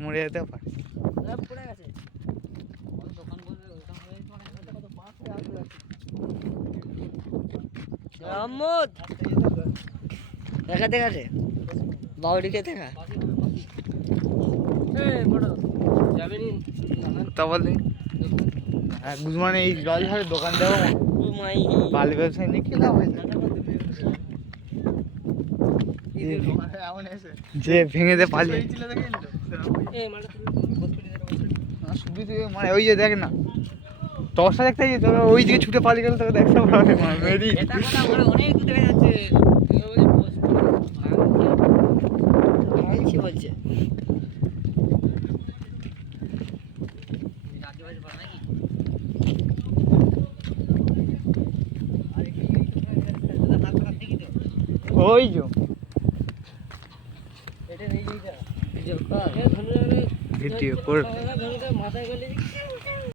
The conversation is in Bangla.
মরে যেতে পারে। পড়ে গেছে দোকান বলবে মোহাম্মদ দেখা দেখাছে বাউডিকে দেখা তা বলে বুঝমানে এই জল ধারে দোকান দেবো বালি ব্যবসায় নিয়ে কি লাভ হয়েছে যে ভেঙে দে পালিয়ে মানে ওই যে দেখ না দশটা দেখতে তোরা ওই দিকে ছুটে পালিয়ে গেলে তোকে দেখতে পাবে অনেক দূর দেখা যাচ্ছে বলছে ওই যে ভিডিও করে মাথায় গেলে